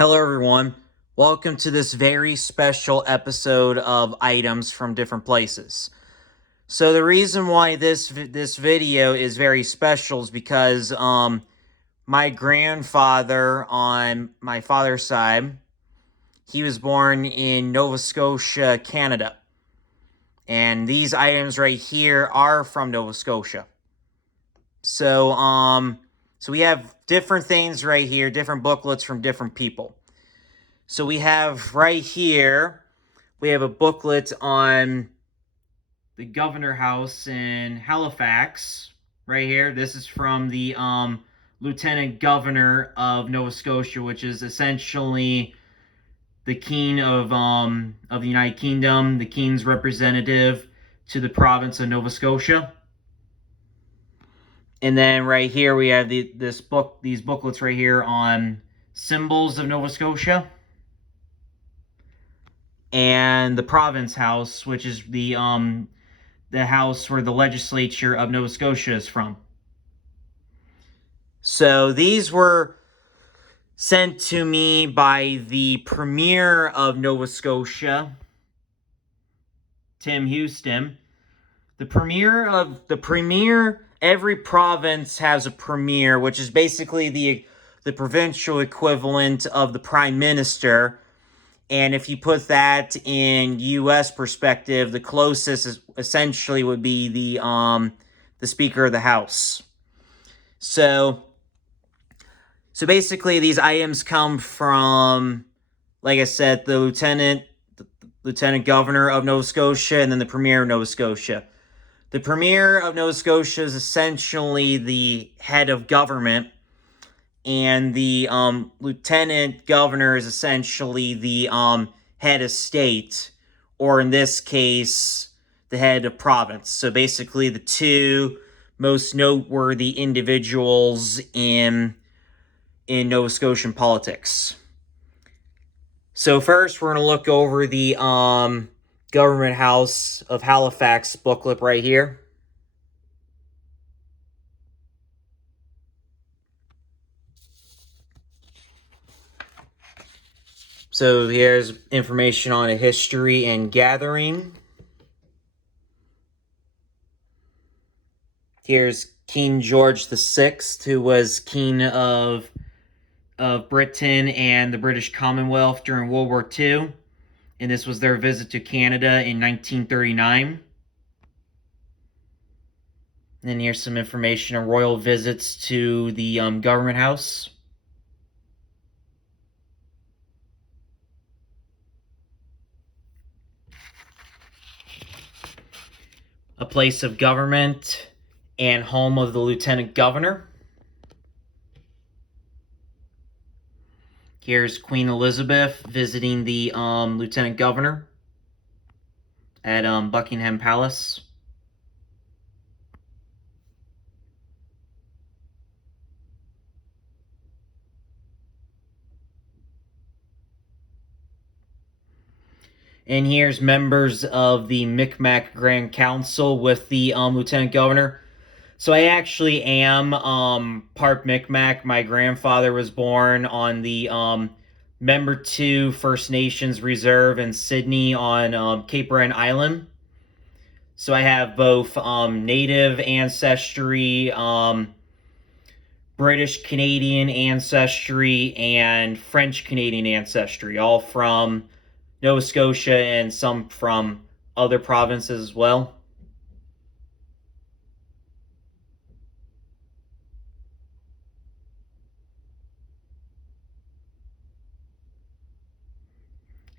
Hello, everyone. Welcome to this very special episode of Items from Different Places. So the reason why this video is very special is because my grandfather on my father's side, he was born in Nova Scotia, Canada, and these items right here are from Nova Scotia. So we have different things right here, different booklets from different people. So we have right here, we have a booklet on the Governor House in Halifax, right here. This is from the Lieutenant Governor of Nova Scotia, which is essentially the King of the United Kingdom, the King's representative to the province of Nova Scotia. And then right here we have these booklets right here on symbols of Nova Scotia. And the Province House, which is the house where the legislature of Nova Scotia is from. So these were sent to me by the Premier of Nova Scotia, Tim Houston. The Premier, every province has a Premier, which is basically the provincial equivalent of the Prime Minister. And if you put that in U.S. perspective, the closest essentially would be the Speaker of the House. So basically, these items come from, like I said, the Lieutenant Governor of Nova Scotia, and then the Premier of Nova Scotia. The Premier of Nova Scotia is essentially the head of government, and the Lieutenant Governor is essentially the head of state, or in this case, the head of province. So basically, the two most noteworthy individuals in Nova Scotian politics. So first, we're going to look over the Government House of Halifax booklet right here. So here's information on a history and gathering. Here's King George VI, who was king of Britain and the British Commonwealth during World War II. And this was their visit to Canada in 1939. And then here's some information on royal visits to the Government House. A place of government and home of the Lieutenant Governor. Here's Queen Elizabeth visiting the Lieutenant Governor at Buckingham Palace. And here's members of the Micmac Grand Council with the Lieutenant Governor. So I actually am part Micmac. My grandfather was born on the Member 2 First Nations Reserve in Sydney on Cape Breton Island. So I have both Native ancestry, British Canadian ancestry, and French Canadian ancestry, all from Nova Scotia and some from other provinces as well.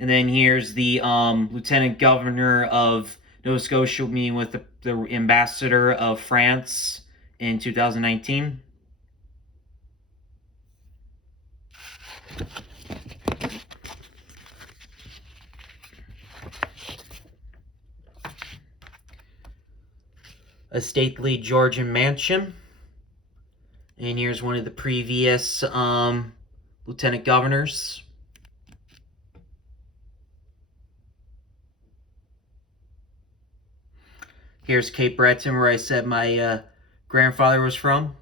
And then here's the Lieutenant Governor of Nova Scotia meeting with the Ambassador of France in 2019. A stately Georgian mansion. And here's one of the previous lieutenant governors. Here's Cape Breton, where I said my grandfather was from.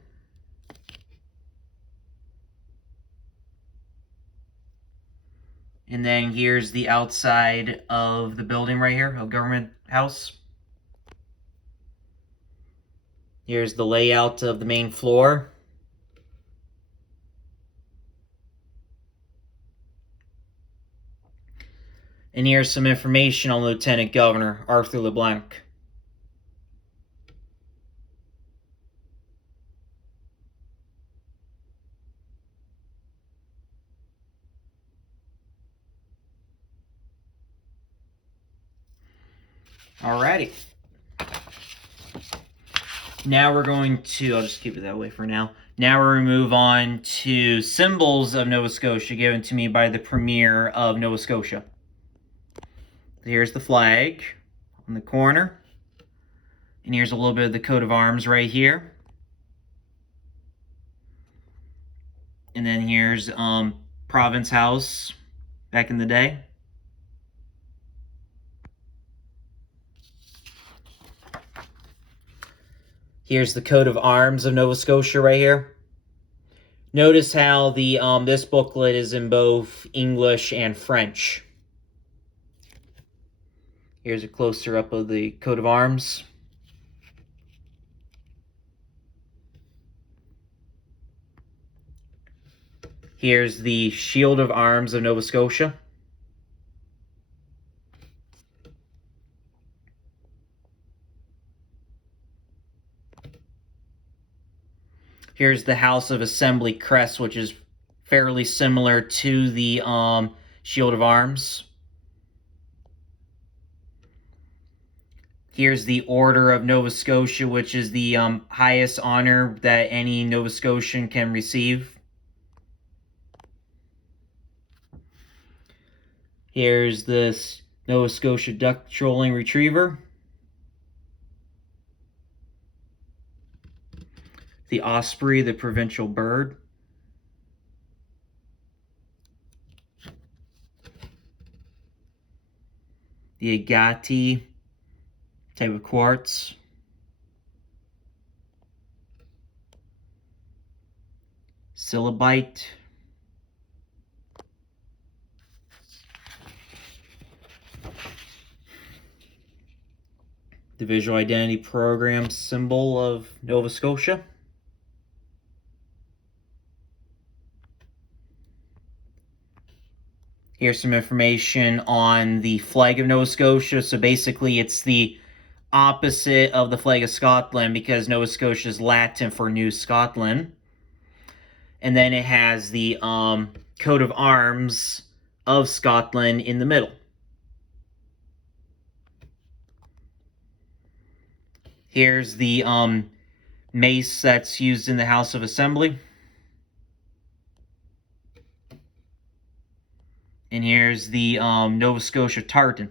And then here's the outside of the building right here, of Government House. Here's the layout of the main floor. And here's some information on Lieutenant Governor Arthur LeBlanc. Alrighty. Now we're going to, I'll just keep it that way for now. Now we're going to move on to symbols of Nova Scotia given to me by the Premier of Nova Scotia. Here's the flag on the corner. And here's a little bit of the coat of arms right here. And then here's Province House back in the day. Here's the coat of arms of Nova Scotia right here. Notice how the this booklet is in both English and French. Here's a closer up of the coat of arms. Here's the shield of arms of Nova Scotia. Here's the House of Assembly crest, which is fairly similar to the shield of arms. Here's the Order of Nova Scotia, which is the highest honor that any Nova Scotian can receive. Here's this Nova Scotia duck trolling retriever. The osprey, the provincial bird. The agate type of quartz. Syllabite. The Visual Identity Program symbol of Nova Scotia. Here's some information on the flag of Nova Scotia. So basically it's the opposite of the flag of Scotland because Nova Scotia is Latin for New Scotland. And then it has the coat of arms of Scotland in the middle. Here's the mace that's used in the House of Assembly. And here's the Nova Scotia tartan.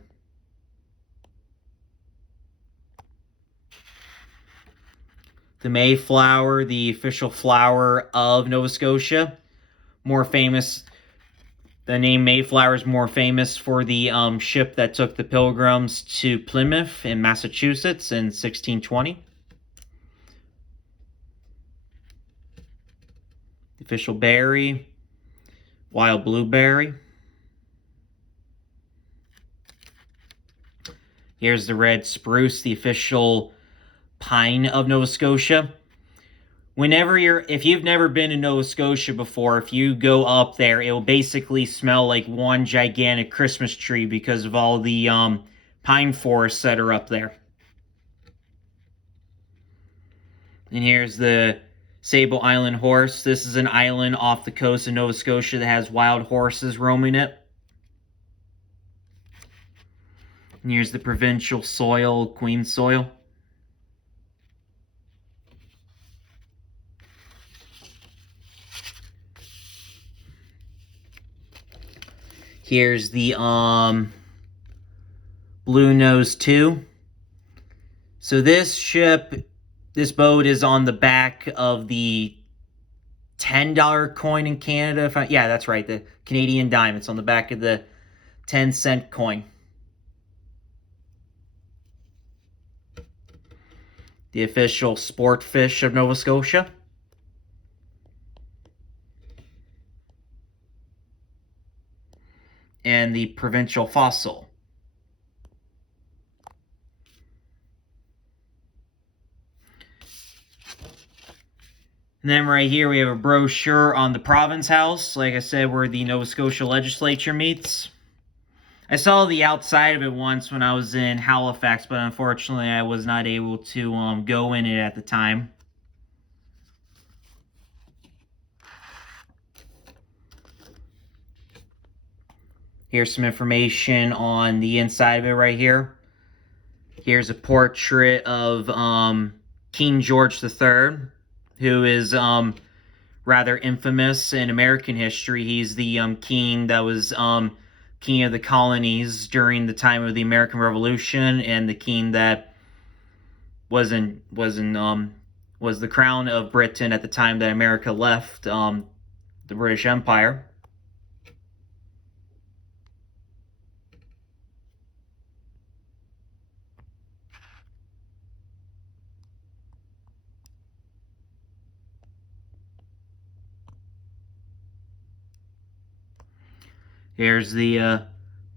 The Mayflower, the official flower of Nova Scotia. More famous, the name Mayflower is more famous for the ship that took the Pilgrims to Plymouth in Massachusetts in 1620. The official berry, wild blueberry. Here's the red spruce, the official pine of Nova Scotia. If you've never been to Nova Scotia before, if you go up there, it will basically smell like one gigantic Christmas tree because of all the pine forests that are up there. And here's the Sable Island horse. This is an island off the coast of Nova Scotia that has wild horses roaming it. And here's the provincial soil, Queen soil. Here's the Blue Nose 2. So this boat is on the back of the $10 coin in Canada. Yeah, that's right, the Canadian dime. It's on the back of the 10-cent coin. The official sport fish of Nova Scotia. and the provincial fossil. And then right here we have a brochure on the Province House, like I said, where the Nova Scotia legislature meets. I saw the outside of it once when I was in Halifax, but unfortunately I was not able to go in it at the time. Here's some information on the inside of it right here. Here's a portrait of King George III, who is rather infamous in American history. He's the king that was king of the colonies during the time of the American Revolution, and the king that was the crown of Britain at the time that America left the British Empire. Here's the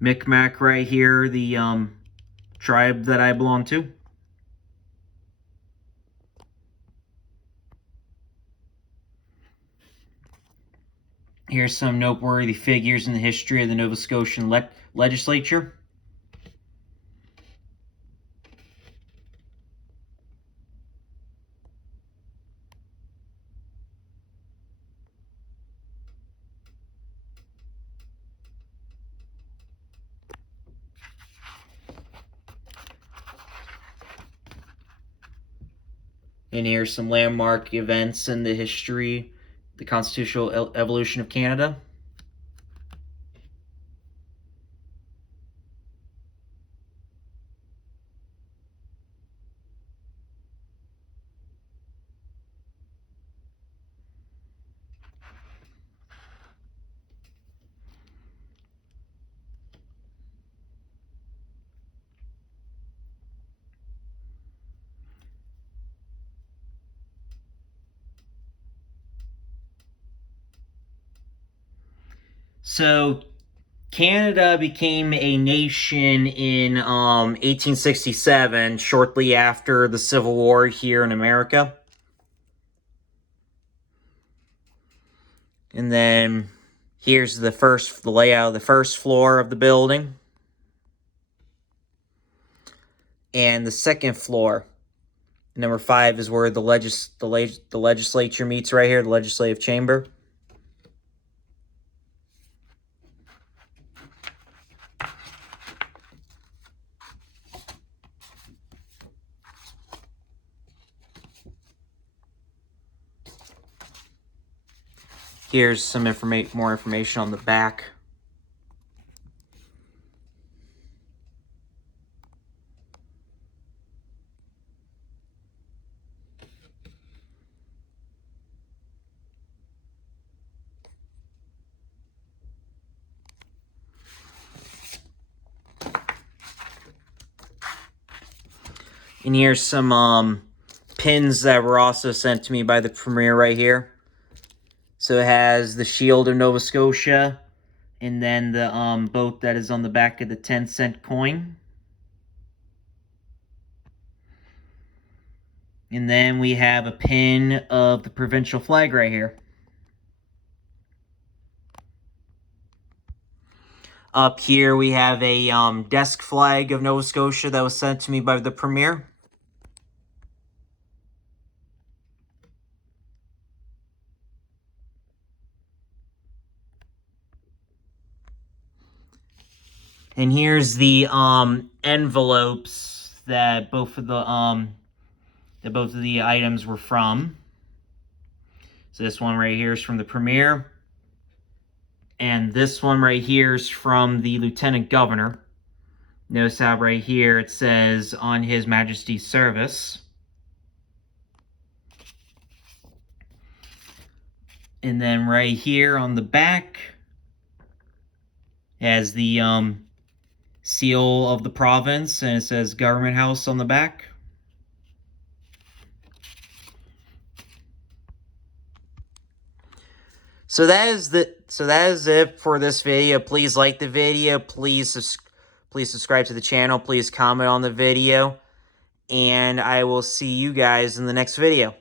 Micmac right here, the tribe that I belong to. Here's some noteworthy figures in the history of the Nova Scotian legislature. And here's some landmark events in the history, the constitutional evolution of Canada. So Canada became a nation in 1867, shortly after the Civil War here in America. And then here's the layout of the first floor of the building. And the second floor. Number 5 is where the legislature meets right here, the legislative chamber. Here's some more information on the back. And here's some pins that were also sent to me by the Premier right here. So it has the shield of Nova Scotia, and then the boat that is on the back of the 10-cent coin. And then we have a pin of the provincial flag right here. Up here we have a desk flag of Nova Scotia that was sent to me by the Premier. And here's the envelopes that both of the items were from. So this one right here is from the Premier, and this one right here is from the Lieutenant Governor. Notice how right here it says "On His Majesty's service." And then right here on the back has the seal of the province, and it says Government House on the back. So that is So that is it for this video. Please like the video. Please subscribe to the channel. Please comment on the video. And I will see you guys in the next video.